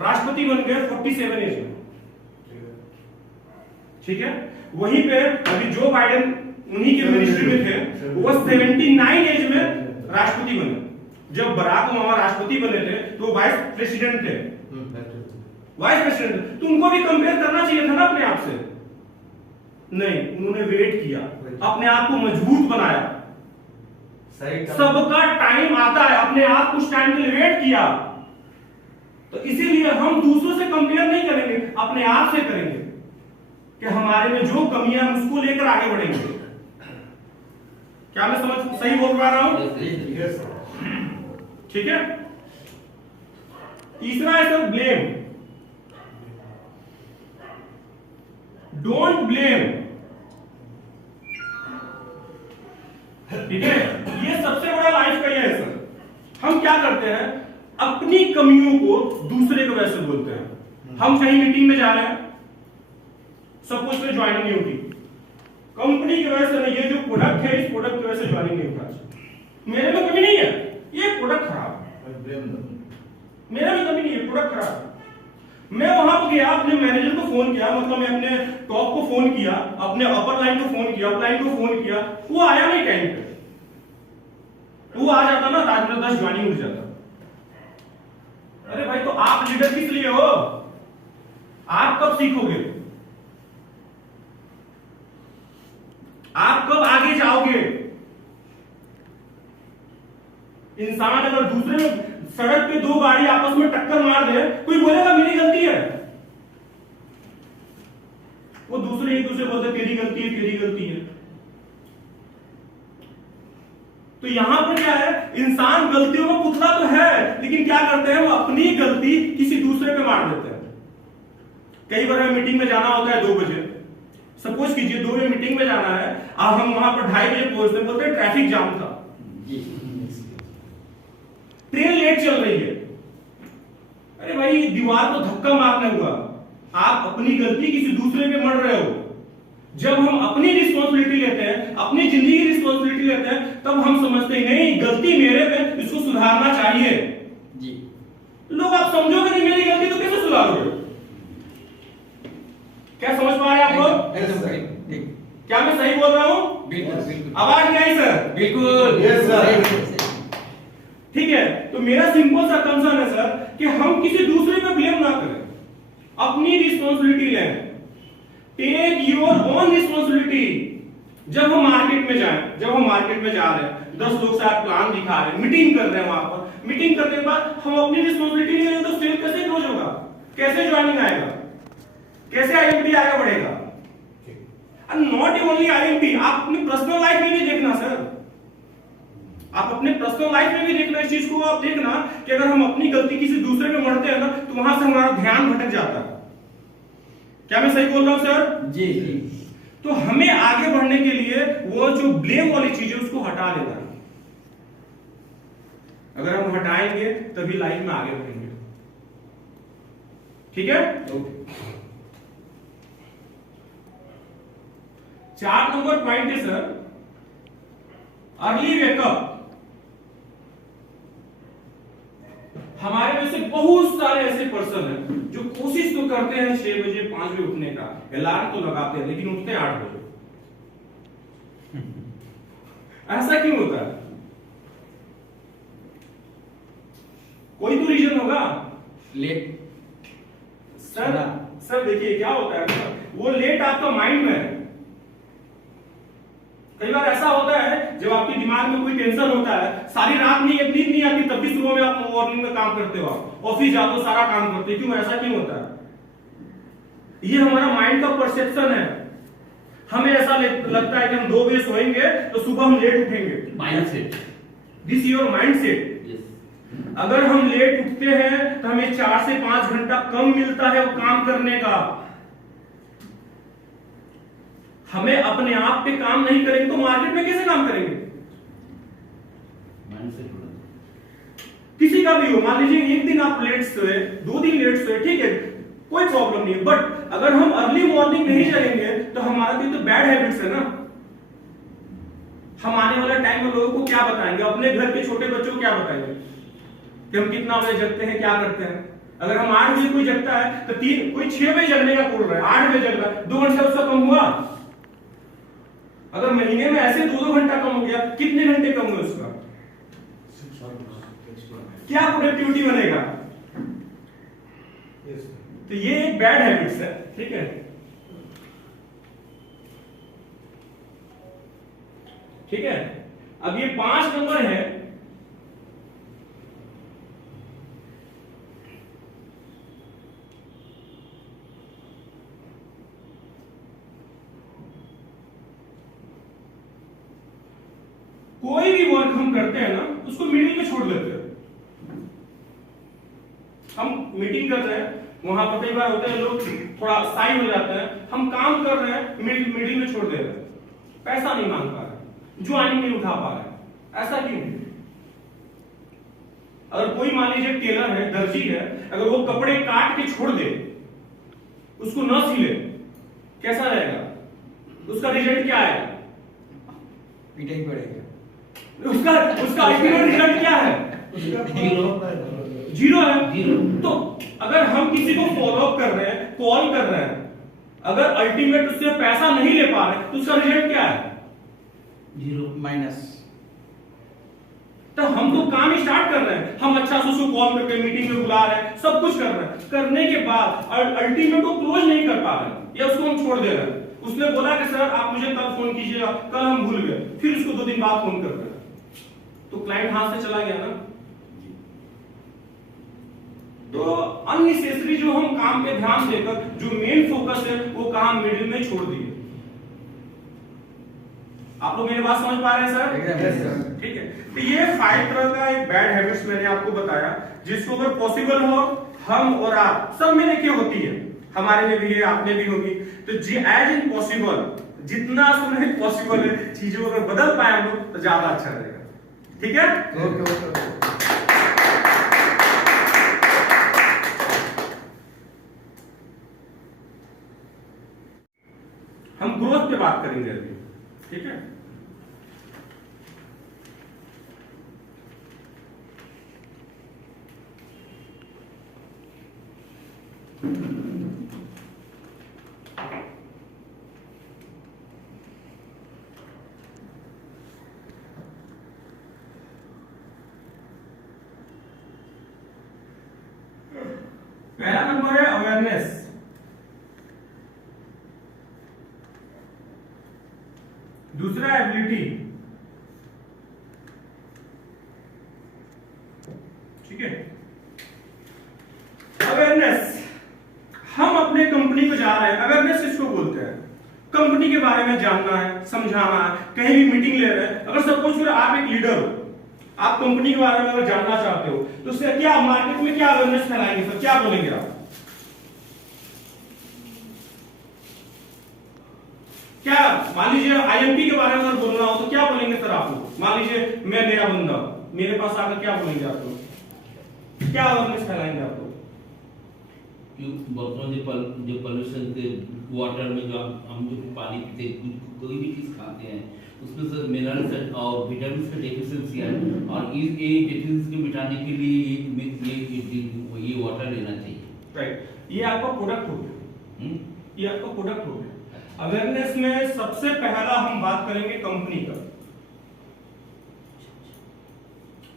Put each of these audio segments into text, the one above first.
राष्ट्रपति बन गए 47 एज में, ठीक है। वहीं पे अभी जो बाइडेन उन्हीं के मिनिस्ट्री में थे, वो 79 एज में राष्ट्रपति बने। जब बराक ओबामा राष्ट्रपति बने थे तो वो वाइस प्रेसिडेंट थे, वाइस प्रेसिडेंट। तो उनको भी कंपेयर करना चाहिए था ना अपने आप से, नहीं, उन्होंने वेट किया, अपने आप को मजबूत बनाया। सबका टाइम आता है, अपने आप कुछ टाइम के लिए वेट किया। तो इसीलिए हम दूसरों से कंपेयर नहीं करेंगे, अपने आप से करेंगे कि हमारे में जो कमियां हैं उसको लेकर आगे बढ़ेंगे। क्या मैं सही बोल पा रहा हूं? ठीक है। तीसरा है सर ब्लेम। डोंट ब्लेम, ठीक है। ये सबसे बड़ा लाइफ का ये है सर। हम क्या करते हैं, अपनी कमियों को दूसरे को वैसे बोलते हैं। हम कहीं मीटिंग में जा रहे हैं, सब कुछ में ज्वाइनिंग नहीं होती, कंपनी की वजह से नहीं, ये जो प्रोडक्ट है इस प्रोडक्ट की वजह से ज्वाइनिंग नहीं होता, मेरे में कमी नहीं है, ये प्रोडक्ट खराब है, मेरे में कमी नहीं है, प्रोडक्ट खराब है। मैं वहां पर गया, अपने मैनेजर को फोन किया, मतलब मैं अपने टॉप को फोन किया, अपने अपर लाइन को फोन किया, अप लाइन को फोन किया, वो आया नहीं टाइम पे। वो आ जाता ना, आज मेरा 10 ज्वाइनिंग उठ जाता। अरे भाई, तो आप लीडर किस लिए हो? आप कब सीखोगे? आप कब आगे जाओगे? इंसान अगर दूसरे सड़क पे दो गाड़ी आपस में टक्कर मार दे, कोई बोलेगा मेरी गलती है? वो दूसरे एक दूसरे बोलते तेरी गलती है, तेरी गलती है। तो यहां पर क्या है, इंसान गलतियों का पुतला तो है, लेकिन क्या करते हैं, वो अपनी गलती किसी दूसरे पे मार देते हैं। कई बार हमें मीटिंग में जाना होता है 2 बजे, सपोज कीजिए 2 बजे मीटिंग में जाना है, अब हम वहां पर 2:30 बजे पहुंचते, बोलते हैं ट्रैफिक जाम था, ट्रेन लेट चल रही है। अरे भाई, दीवार को धक्का मारने हुआ, आप अपनी गलती किसी दूसरे पे मर रहे हो। जब हम अपनी रिस्पॉन्सिबिलिटी लेते हैं, अपनी जिंदगी की रिस्पॉन्सिबिलिटी लेते हैं, तब हम समझते हैं नहीं, गलती मेरे पे, इसको सुधारना चाहिए जी। लोग आप समझोगे नहीं मेरी गलती, तो कैसे सुधारोगे? क्या समझ पा रहे हैं आप लोग? क्या मैं सही बोल रहा हूं? बिल्कुल। आवाज नहीं आई सर? बिल्कुल, यस सर। ठीक है, तो मेरा सिंपल सा कंसर्न है सर कि हम किसी दूसरे पे ब्लेम ना करें, अपनी रिस्पॉन्सिबिलिटी लें। Take your own responsibility. जब हम मार्केट में जाएं, जब हम मार्केट में जा रहे हैं, 10 लोग साथ प्लान दिखा रहे हैं, मीटिंग कर रहे हैं, वहां पर मीटिंग करने के बाद हम अपनी रिस्पॉन्सिबिलिटी नहीं लेंगे तो सेल कैसे क्लोज होगा? कैसे ज्वाइनिंग आएगा? कैसे आईएमपी आगे बढ़ेगा? नॉट ओनली आईएमपी, आप अपनी पर्सनल लाइफ में भी देखना सर, आप अपने पर्सनल लाइफ में भी देखना इस चीज को। आप देखना कि अगर हम अपनी गलती किसी दूसरे पे मरते हैं ना, तो वहां से हमारा ध्यान भटक जाता है। क्या मैं सही बोल रहा हूं सर? जी। तो हमें आगे बढ़ने के लिए वो जो ब्लेम वाली चीज है उसको हटा देना है। अगर हम हटाएंगे तभी लाइफ में आगे बढ़ेंगे, ठीक है? 4 नंबर पॉइंट है सर, अर्ली वेकअप। हमारे में से बहुत सारे ऐसे पर्सन हैं जो कोशिश तो करते हैं 6 बजे 5 बजे उठने का, अलार्म तो लगाते हैं, लेकिन उठते हैं 8 बजे। ऐसा क्यों होता है? कोई तो रीजन होगा। लेट सर देखिए क्या होता है, वो लेट आपका माइंड में है। कई बार ऐसा होता है जब आपके दिमाग में कोई टेंशन होता है, सारी रात नींद नहीं आती, तब भी सुबह में आप मॉर्निंग में काम करते हो, ऑफिस जाते हो, सारा काम करते हो। क्यों? ऐसा क्यों होता है? ये हमारा माइंड का परसेप्शन है। हमें ऐसा लगता है कि हम 2 बजे सोएंगे तो सुबह हम लेट उठेंगे। Mindset, this your mindset. अगर हम लेट उठते हैं तो हमें 4 से 5 घंटा कम मिलता है वो काम करने का। हमें अपने आप पे काम नहीं करेंगे तो मार्केट में कैसे काम करेंगे? किसी का भी हो, मान लीजिए एक दिन आप लेट सोए, 2 दिन लेट सोए, ठीक है, कोई प्रॉब्लम नहीं है। बट अगर हम अर्ली मॉर्निंग नहीं चलेंगे तो हमारा भी तो बैड हैबिट्स है ना। हम आने वाला टाइम में लोगों को क्या बताएंगे? अपने घर के छोटे बच्चों को क्या बताएंगे कि हम कितना बजे जगते हैं, क्या करते हैं? अगर हम 8 बजे कोई जगता है तो कोई 6 बजे जगने का बोल रहा है, 8 बजे जग रहा है, 2 घंटा उसका कम हुआ। अगर महीने में ऐसे 2-2 घंटा कम हो गया, कितने घंटे कम हुए उसका? क्या प्रोडक्टिविटी बनेगा? तो ये एक बैड हैबिट्स है, ठीक है। ठीक है, अब ये 5 नंबर है। कोई भी वर्क हम करते हैं ना, उसको मिडिल में छोड़ देते हैं। हम मीटिंग कर रहे हैं, वहां पर कई बार होते हैं लोग थोड़ा साइड हो जाते हैं, हम काम कर रहे हैं, मिडिल में छोड़ दे रहे हैं, पैसा नहीं मांग पा रहे, ज्वाइनिंग नहीं उठा पा रहे। ऐसा क्यों? अगर कोई मान लीजिए टेलर है, दर्जी है, अगर वो कपड़े काट के छोड़ दे, उसको न सिले, कैसा रहेगा? उसका रिजल्ट क्या आएगा? पिटाई पड़ेगा। उसका अल्टीमेट रिजल्ट क्या है? जीरो है। तो अगर हम किसी को फॉलो अप कर रहे हैं, कॉल कर रहे हैं, अगर अल्टीमेट उससे पैसा नहीं ले पा रहे तो उसका रिजल्ट क्या है? 0 माइनस। तो हम तो काम स्टार्ट कर रहे हैं, हम अच्छा से उसको कॉल करके मीटिंग में बुला रहे हैं, सब कुछ कर रहे हैं, करने के बाद अल्टीमेट को क्लोज नहीं कर पा रहे या उसको हम छोड़ दे रहे हैं। उसने बोला कि सर आप मुझे कल फोन कीजिएगा, कल हम भूल गए, फिर उसको 2 दिन बाद फोन कर रहे हैं, तो क्लाइंट हाथ से चला गया ना। तो अननेसेसरी जो हम काम पे ध्यान देकर जो मेन फोकस है वो काम मिडिल में छोड़ दिए। आप लोग मेरी बात समझ पा रहे हैं सर? ठीक है, तो ये 5 तरह का एक बैड हैबिट्स मैंने आपको बताया, जिसको अगर पॉसिबल हो हम और आप सब में देखिए होती है, हमारे में भी है, आपने भी होगी। तो एज इन पॉसिबल, जितना सुने पॉसिबल है, चीजों को अगर बदल पाए हम लोग तो ज्यादा अच्छा रहेगा। ठीक है? ओके। हम ग्रोथ पे बात करेंगे अभी, ठीक है? पहला नंबर है अवेयरनेस। दूसरा एबिलिटी, ठीक है? अवेयरनेस, हम अपने कंपनी को जा रहे हैं, अवेयरनेस इसको बोलते हैं, कंपनी के बारे में जानना है, समझाना है, कहीं भी मीटिंग ले रहे हैं, अगर सपोज आप एक लीडर हो, आप कंपनी के बारे में अगर जानना चाहते हो तो उससे क्या मार्केट में क्या अवेयरनेस फैलाएंगे सर? क्या बोलेंगे आप? क्या मान लीजिए आईएमपी के बारे में अगर बोलना हो तो क्या बोलेंगे सर आप लोग? मान लीजिए मैं नया बंदा, मेरे पास आकर क्या बोलेंगे आप लोग? क्या अवेयरनेस फैलाएंगे आप लोग? वर्तमान जो पोल्यूशन के वाटर में जो हम जो पानी पीते, कोई भी चीज खाते हैं, उसमें सर मिनरल्स और विटामिन का डेफिशिएंसी है, और इस डेफिशिएंसी को मिटाने के लिए ये वाटर लेना चाहिए। राइट, ये आपका प्रोडक्ट हो गया। ये आपका प्रोडक्ट हो गया। अवेयरनेस में सबसे पहला हम बात करेंगे कंपनी का।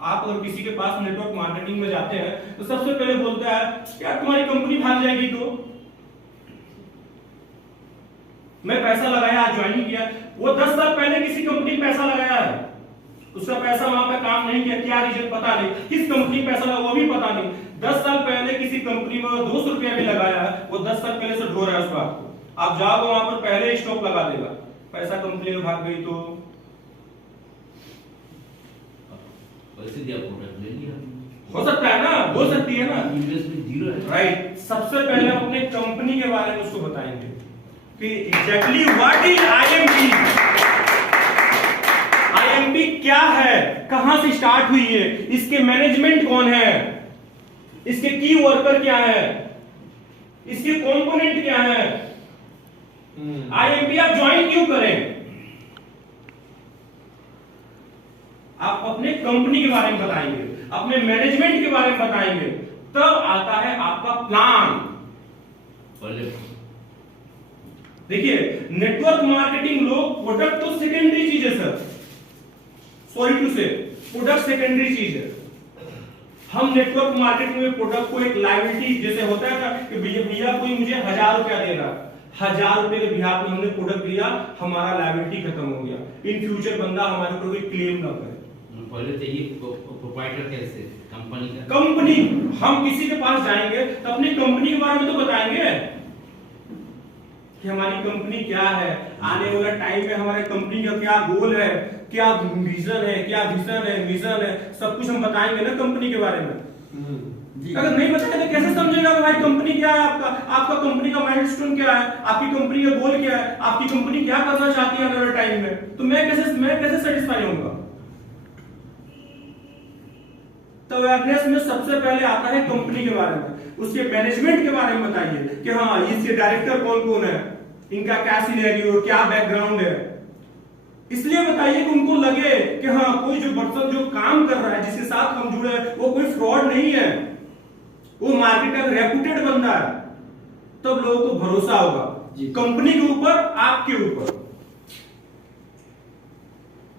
आप अगर किसी के पास नेटवर्क मार्केटिंग में जाते हैं तो सबसे पहले बोलता है क्या तुम्हारी कंपनी भाग जाएगी? तो मैं पैसा लगाया, ज्वाइन किया, वो 10 साल पहले किसी कंपनी में पैसा लगाया है, उसका पैसा वहां पे काम नहीं किया, क्या रीजन पता नहीं, किस कंपनी में पैसा लगा वो भी पता नहीं। 10 साल पहले किसी कंपनी में 200 रुपया भी लगाया है, वो 10 साल पहले से ढो रहा है उसको। आपको आप जाओगे वहां पर पहले स्टॉप लगा देगा, पैसा कंपनी में भाग गई तो वैसे दिया प्रोडक्ट ले लिया, हो सकता है ना, हो सकती है ना, इन्वेस्टमेंट जीरो है। राइट, सबसे पहले हम अपने कंपनी के बारे में उसको बताएंगे कि exactly what is IMP, IMP क्या है, कहां से स्टार्ट हुई है, इसके मैनेजमेंट कौन है, इसके की वर्कर क्या है, इसके कंपोनेंट क्या है, आईएमपी आप ज्वाइन क्यों करें। आप अपने कंपनी के बारे में बताएंगे, अपने मैनेजमेंट के बारे में बताएंगे, तब आता है आपका प्लान। पहले देखिए नेटवर्क मार्केटिंग लोग, प्रोडक्ट तो सेकेंडरी चीज है सर, सॉरी टू से प्रोडक्ट सेकेंडरी चीज है। हम नेटवर्क मार्केटिंग में प्रोडक्ट को एक लायबिलिटी जैसे होता है ना कि भैया कोई मुझे 1000 रुपया दे रहा है, 1000 रुपए के बिहाफ में हमने प्रोडक्ट दिया, हमारा लायबिलिटी खत्म हो गया। इन फ्यूचर बंदा हमारे ऊपर कोई क्लेम ना करे। पहले तो ये प्रोप्राइटर कैसे कंपनी का, कंपनी, हम किसी के पास जाएंगे तो अपनी कंपनी के बारे में तो बताएंगे कि हमारी कंपनी क्या है, आने वाला टाइम में हमारे कंपनी का क्या गोल है, क्या विजन है, क्या विजन है, मिशन है, सब कुछ हम बताएंगे ना कंपनी के बारे में। अगर नहीं बताएंगे तो कैसे समझेगा कि भाई कंपनी क्या है, आपका कंपनी का माइलस्टोन क्या है, आपकी कंपनी का गोल क्या है, आपकी कंपनी क्या करना चाहती है आने वाले टाइम में, तो मैं कैसे सेटिस्फाई होऊंगा। तो अवेयरनेस में सबसे पहले आता है कंपनी के बारे में, उसके मैनेजमेंट के बारे में बताइए कि हाँ इसके डायरेक्टर कौन कौन है, इनका क्या सिनेरियो, क्या बैकग्राउंड है। इसलिए बताइए कि उनको लगे कि हाँ कोई जो पर्सन जो काम कर रहा है, जिसके साथ हम जुड़े हैं, वो कोई फ्रॉड नहीं है, वो मार्केट का रेपुटेड बंदा है, तब लोगों को भरोसा होगा कंपनी के ऊपर, आपके ऊपर।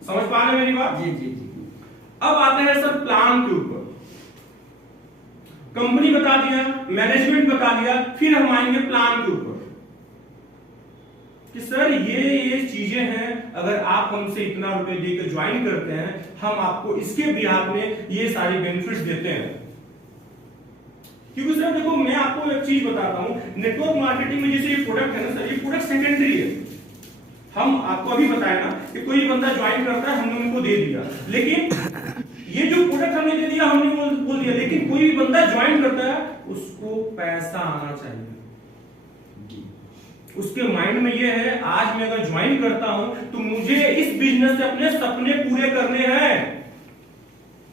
समझ पा रहे मेरी बात? जी जी जी। अब आते हैं सर प्लान के ऊपर। कंपनी बता दिया, मैनेजमेंट बता दिया, फिर हम आएंगे प्लान के ऊपर कि सर ये चीजें हैं, अगर आप हमसे इतना रुपए देकर ज्वाइन करते हैं, हम आपको इसके बिहाफ में ये सारी बेनिफिट्स देते हैं। क्योंकि सर देखो मैं आपको एक चीज बताता हूं, नेटवर्क मार्केटिंग में जैसे ये प्रोडक्ट है ना सर, ये प्रोडक्ट सेकेंडरी है। हम आपको अभी बताया ना कि कोई बंदा ज्वाइन करता है, हमने उनको दे दिया, लेकिन ये जो प्रोडक्ट हमने दे दिया, हमने बोल दिया, लेकिन कोई भी बंदा ज्वाइन करता है, उसको पैसा आना चाहिए। उसके माइंड में ये है, आज मैं अगर ज्वाइन करता हूं तो मुझे इस बिजनेस से अपने सपने पूरे करने हैं,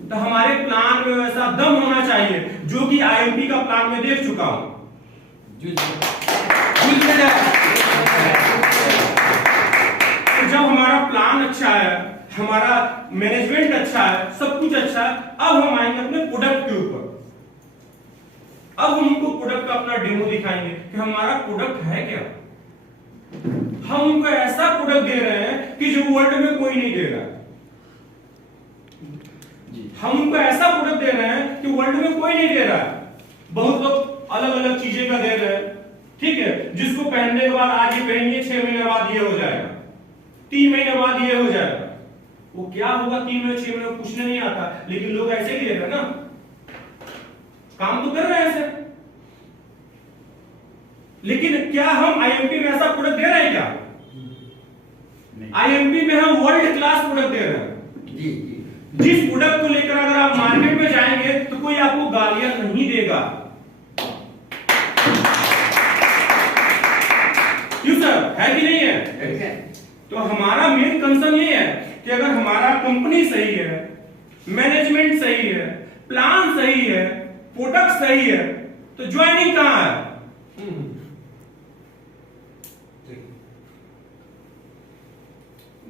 तो हमारे प्लान में वैसा दम होना चाहिए जो कि आईएमपी का प्लान में देख चुका हूं। तो जब हमारा प्लान अच्छा है, हमारा मैनेजमेंट अच्छा है, सब कुछ अच्छा है, अब हम आएंगे अपने प्रोडक्ट के ऊपर। अब हम उनको प्रोडक्ट का अपना डेमो दिखाएंगे कि हमारा प्रोडक्ट है क्या। हम उनको ऐसा प्रोडक्ट दे रहे हैं कि जो वर्ल्ड में कोई नहीं दे रहा। हम उनको ऐसा प्रोडक्ट दे रहे हैं कि वर्ल्ड में कोई नहीं दे रहा है। बहुत लोग अलग अलग चीजें का दे रहे हैं, ठीक है, जिसको पहनने के बाद आज ये पहनिए, 6 महीने बाद ये हो जाएगा, 3 महीने बाद ये हो जाएगा। वो क्या होगा 3 महीने 6 महीने पूछने नहीं आता, लेकिन लोग ऐसे ही दे रहे हैं ना, काम तो कर रहे हैं ऐसे। लेकिन क्या हम आईएमपी में ऐसा प्रोडक्ट दे रहे हैं क्या? आईएमपी में हम वर्ल्ड क्लास प्रोडक्ट दे रहे हैं। जी जी। जिस प्रोडक्ट को लेकर अगर आप मार्केट में जाएंगे तो कोई आपको गालियां नहीं देगा। क्यों सर, है कि नहीं है? तो हमारा मेन कंसर्न ये है कि अगर हमारा कंपनी सही है, मैनेजमेंट सही है, प्लान सही है, प्रोडक्ट सही है, तो ज्वाइनिंग कहां है?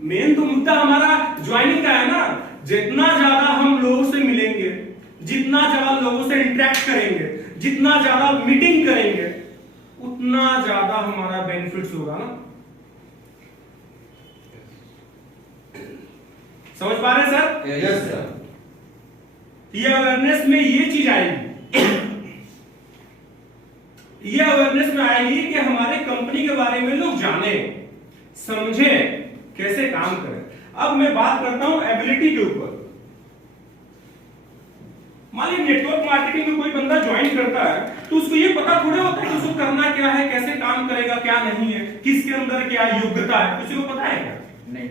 मेन तो मुद्दा हमारा ज्वाइनिंग का है ना। जितना ज्यादा हम लोगों से मिलेंगे, जितना ज्यादा लोगों से इंटरेक्ट करेंगे, जितना ज्यादा मीटिंग करेंगे, उतना ज्यादा हमारा बेनिफिट्स होगा ना। समझ पा रहे हैं सर? Yes sir. ये अवेयरनेस में ये चीज आएगी, ये अवेयरनेस में आएगी कि हमारे कंपनी के बारे में लोग जाने, समझे, कैसे काम करें। अब मैं बात करता हूं एबिलिटी के ऊपर। मान लीजिए नेटवर्क मार्केटिंग में कोई बंदा ज्वाइन करता है तो उसको ये पता थोड़े होता है कि उसको करना क्या है, कैसे काम करेगा, क्या नहीं है, किसके अंदर क्या योग्यता है, किसी को पता है क्या? नहीं।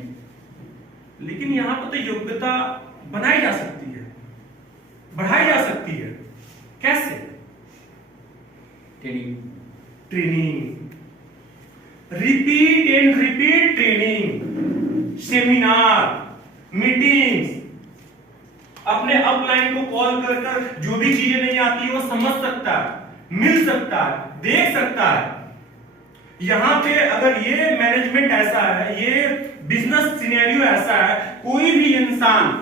लेकिन यहां पर तो योग्यता बनाई जा सकती है, बढ़ाई जा सकती है। कैसे? Training, repeat and repeat training, seminar, meetings, अपने अपलाइन को कॉल कर कर जो भी चीजें नहीं आती है वो समझ सकता है, मिल सकता है, देख सकता है। यहां पे अगर ये मैनेजमेंट ऐसा है, ये बिजनेस सिनेरियो ऐसा है, कोई भी इंसान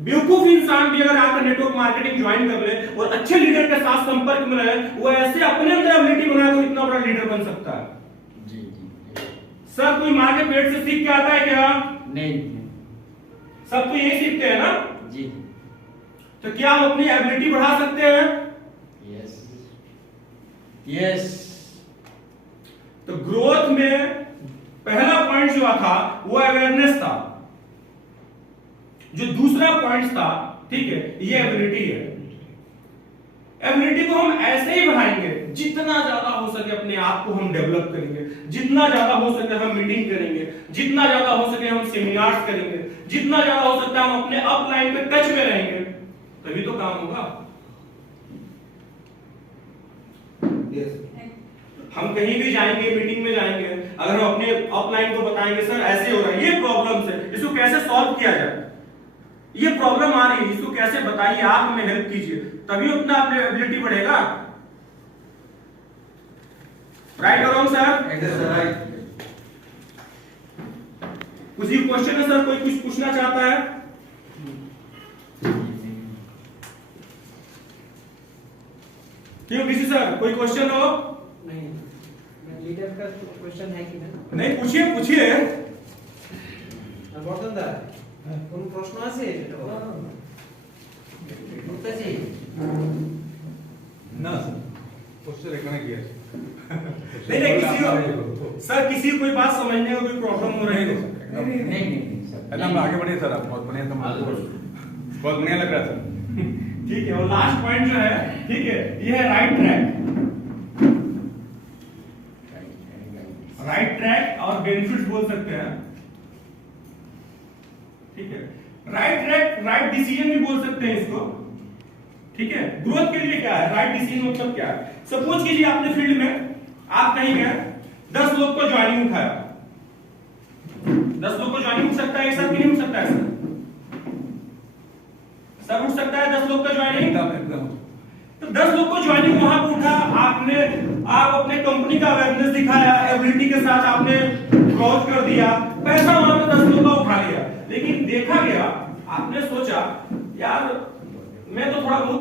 बेवकूफ इंसान भी अगर आपका नेटवर्क मार्केटिंग ज्वाइन कर ले और अच्छे लीडर के साथ संपर्क में रहे, वो ऐसे अपने अंदर एबिलिटी बनाए तो इतना बड़ा लीडर बन सकता है। जी सर कोई माँ के पेट से सीख के आता है क्या? नहीं सब तो यही सीखते हैं ना। जी तो क्या हम अपनी एबिलिटी बढ़ा सकते हैं? Yes yes. तो ग्रोथ में पहला पॉइंट जो था वो अवेयरनेस था, जो दूसरा पॉइंट था, ठीक है, ये एबिलिटी है। एबिलिटी को हम ऐसे ही बढ़ाएंगे, जितना ज्यादा हो सके अपने आप को हम डेवलप करेंगे, जितना ज्यादा हो सके हम मीटिंग करेंगे, जितना ज्यादा हो सके हम सेमिनार्स करेंगे, जितना ज्यादा हो सकता है हम अपने अपलाइन पे टच में रहेंगे, तभी तो काम होगा। हम कहीं भी जाएंगे, मीटिंग में जाएंगे, अगर हम अपने अपलाइन को बताएंगे सर ऐसे हो रहा है, ये प्रॉब्लम है, इसको कैसे सॉल्व किया जाए, ये प्रॉब्लम आ रही है, इसको कैसे बताइए, आप हमें हेल्प कीजिए, तभी उतना अपनी एबिलिटी बढ़ेगा। राइट और रॉन्ग सर? कुछ क्वेश्चन है सर? कोई कुछ पूछना चाहता है? क्यों डीसी सर, कोई क्वेश्चन हो? नहीं, लीडर का क्वेश्चन है कि नहीं, पूछिए पूछिए। বর্তন দা কোন প্রশ্ন আছে? বলতেছি না স্যার, পোস্টার এখানে কি আছে? नहीं नहीं, किसी को सर, किसी को कोई बात समझने में कोई प्रॉब्लम हो रही है? नहीं सर। पहले हम आगे बढ़िए सर, आप बहुत बढ़िया था, आगे बढ़ो। बहुत बढ़िया लग रहा है सर। ठीक है, और लास्ट पॉइंट जो है, ठीक है, ये है राइट ट्रैक। राइट ट्रैक और बेनिफिट्स बोल सकते हैं, ठीक है। राइट ट्रैक, राइट डिसीजन भी बोल सकते हैं इसको, ठीक है। ग्रोथ के लिए क्या है राइट डिसीजन, मतलब क्या है? सपोज कीजिए आपने फील्ड में आप कहीं गए, 10 लोग को ज्वाइनिंग उठाया, 10 लोग को ज्वाइनिंग उठ सकता है एक साथ कि नहीं उठ सकता है सर? सर उठ सकता है 10 लोग का ज्वाइनिंग? एकदम तो 10 लोग को ज्वाइनिंग वहां पर उठा, आप अपने कंपनी का अवेयरनेस दिखाया, एबिलिटी के साथ आपने ग्रोथ कर दिया, पैसा वहां पे 10 लोग का उठा लिया, लेकिन देखा गया, आपने सोचा यार मैं तो थोड़ा बहुत